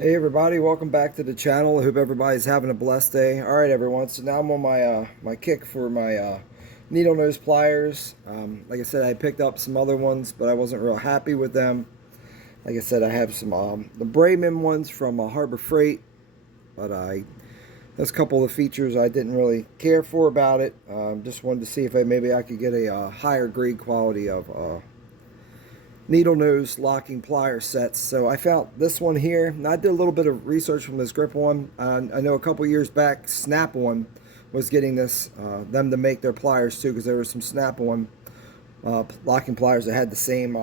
Hey everybody, welcome back to the channel. I hope everybody's having a blessed day. Alright everyone, so now I'm on my kick for my needle nose pliers. Like I said, I picked up some other ones, but I wasn't real happy with them. Like I said, I have some the Bremen ones from Harbor Freight, but there's a couple of the features I didn't really care for about it. Just wanted to see if maybe I could get a higher grade quality of needle nose locking plier sets. So I found this one here. Now I did a little bit of research from this grip one. I know a couple years back Snap One was getting them to make their pliers too, because there were some Snap One locking pliers that had the same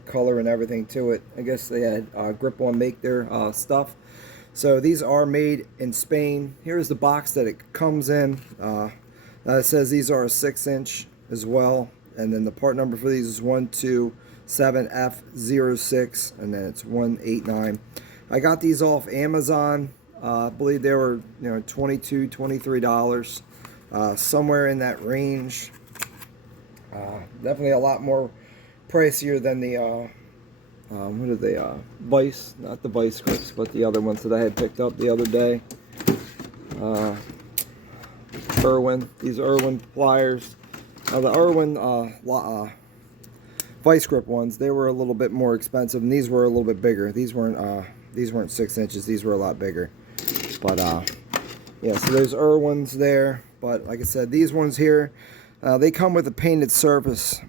color and everything to it. I guess they had Grip One make their stuff. So these are made in Spain. Here's the box that it comes in. It says these are a 6-inch as well, and then the part number for these is 127F06, and then it's 189. I got these off Amazon. I believe they were $22, $23, somewhere in that range. Definitely a lot more pricier than the what are they? Vice, not the Vice grips, but the other ones that I had picked up the other day. Irwin. These Irwin pliers. The Irwin Vice grip ones, they were a little bit more expensive, and these were a little bit bigger. These weren't 6 inches. These were a lot bigger. But yeah, so there's Irwins there. But like I said, these ones here, they come with a painted surface.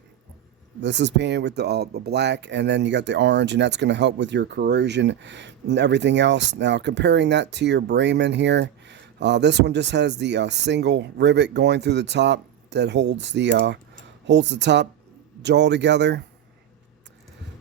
This is painted with the black, and then you got the orange, and that's going to help with your corrosion and everything else. Now, comparing that to your Bremen here, this one just has the single rivet going through the top that holds the top jaw together.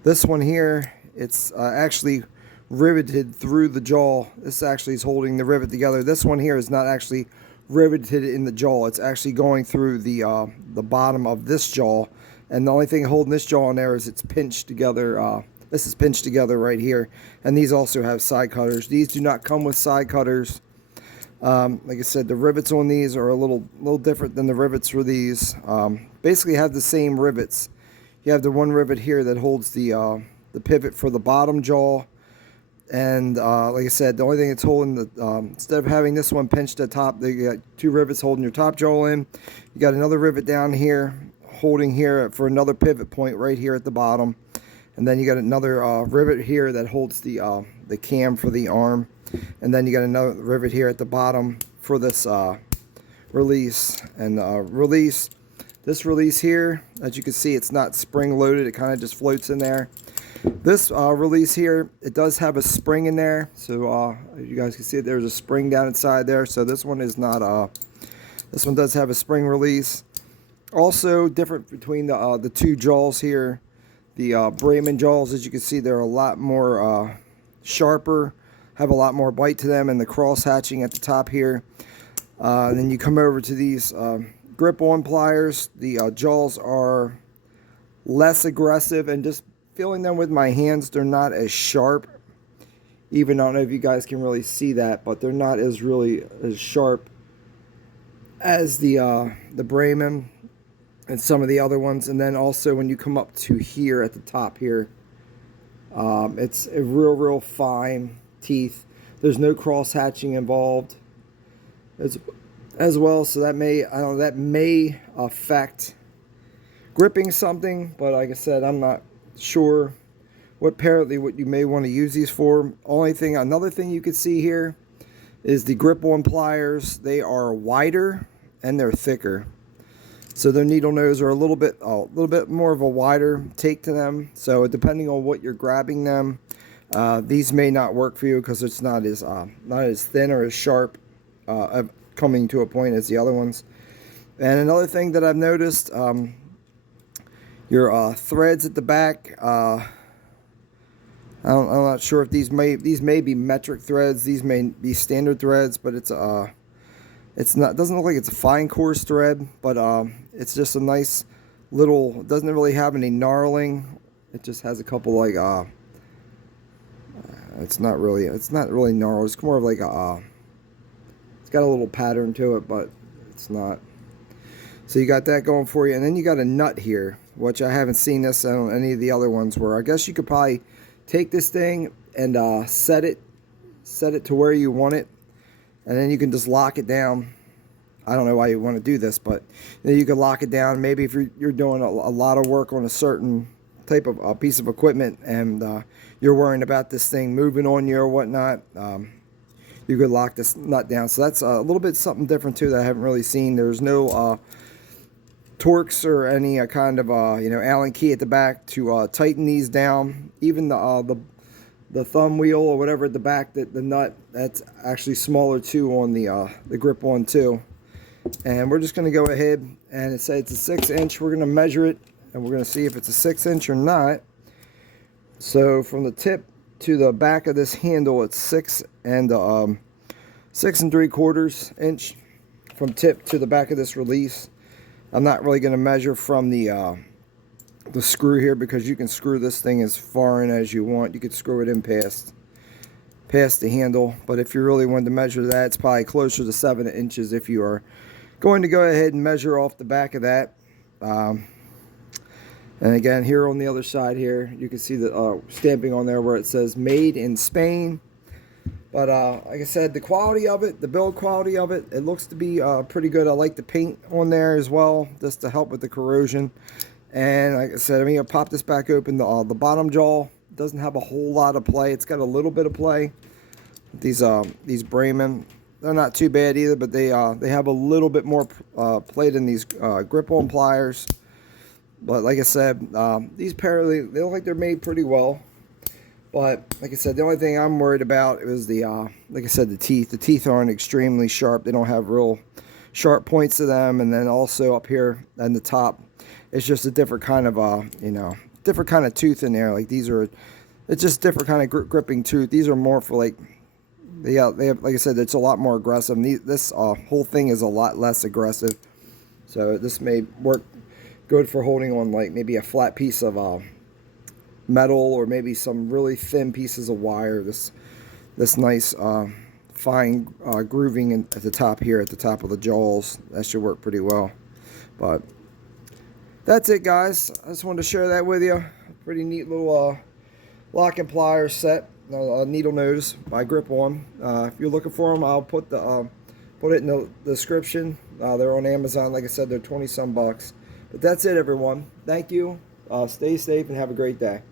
This one here, it's actually riveted through the jaw. This actually is holding the rivet together. This one here is not actually riveted in the jaw. It's actually going through the bottom of this jaw. And the only thing holding this jaw in there is it's pinched together. This is pinched together right here. And these also have side cutters. These do not come with side cutters. Like I said, the rivets on these are a little different than the rivets for these. Basically have the same rivets. You have the one rivet here that holds the pivot for the bottom jaw. And like I said, the only thing it's holding instead of having this one pinched at the top, you got two rivets holding your top jaw in. You got another rivet down here holding here for another pivot point right here at the bottom, and then you got another rivet here that holds the cam for the arm, and then you got another rivet here at the bottom for this release. And this release here, as you can see, it's not spring loaded. It kind of just floats in there. This release here, it does have a spring in there, so you guys can see it. There's a spring down inside there. So this one is not. This one does have a spring release. Also different between the two jaws here. The Bremen jaws, as you can see, they're a lot more sharper, have a lot more bite to them, and the cross hatching at the top here. Then you come over to these grip-on pliers. The jaws are less aggressive, and just feeling them with my hands, they're not as sharp. Even I don't know if you guys can really see that, but they're not as sharp as the Bremen and some of the other ones. And then also when you come up to here at the top here, it's a real fine teeth. There's no cross hatching involved as well, so that may affect gripping something. But like I said, I'm not sure what you may want to use these for. Another thing you could see here is the grip-on pliers. They are wider and they're thicker. So their needle nose are a little bit more of a wider take to them. So depending on what you're grabbing them, these may not work for you, because it's not as thin or as sharp coming to a point as the other ones. And another thing that I've noticed, your threads at the back. I'm not sure if these may be metric threads. These may be standard threads, but it doesn't look like it's a fine coarse thread, but it's just a nice little. It doesn't really have any gnarling. It just has a couple like it's not really gnarled. It's more of like it's got a little pattern to it, but it's not. So you got that going for you, and then you got a nut here, which I haven't seen this on any of the other ones, where I guess you could probably take this thing and set it to where you want it, and then you can just lock it down. I don't know why you want to do this, but you can lock it down. Maybe if you're doing a lot of work on a certain type of piece of equipment, and you're worrying about this thing moving on you or whatnot, you could lock this nut down. So that's a little bit something different too that I haven't really seen. There's no Torx or any kind of Allen key at the back to tighten these down. Even the thumb wheel or whatever at the back, the nut, that's actually smaller too on the grip one too. And we're just going to go ahead, and it says it's a 6-inch. We're going to measure it, and we're going to see if it's a 6-inch or not. So from the tip to the back of this handle, it's 6 3/4 inch from tip to the back of this release. I'm not really going to measure from the screw here, because you can screw this thing as far in as you want. You could screw it in past the handle, but if you really wanted to measure that, it's probably closer to 7 inches if you are going to go ahead and measure off the back of that. And again, here on the other side here, you can see the stamping on there where it says made in Spain. But like I said, the quality of it, the build quality of it, it looks to be pretty good. I like the paint on there as well, just to help with the corrosion. And like I said, I'm going to pop this back open. The bottom jaw doesn't have a whole lot of play. It's got a little bit of play. These Bremen, they're not too bad either, but they have a little bit more play than these grip-on pliers. But like I said, these apparently, they look like they're made pretty well. But like I said, the only thing I'm worried about is like I said, the teeth. The teeth aren't extremely sharp. They don't have real sharp points to them. And then also up here on the top, it's just a different kind of different kind of tooth in there. Like it's just different kind of gripping tooth. These are more for like, they have, like I said, it's a lot more aggressive. This whole thing is a lot less aggressive. So this may work good for holding on like maybe a flat piece of metal, or maybe some really thin pieces of wire. This nice fine grooving at the top here, at the top of the jaws, that should work pretty well. But that's it, guys. I just wanted to share that with you. Pretty neat little lock and pliers set, needle nose by Grip On. If you're looking for them, I'll put it in the description. They're on Amazon. Like I said, they're 20 some bucks. But that's it, everyone. Thank you. Stay safe and have a great day.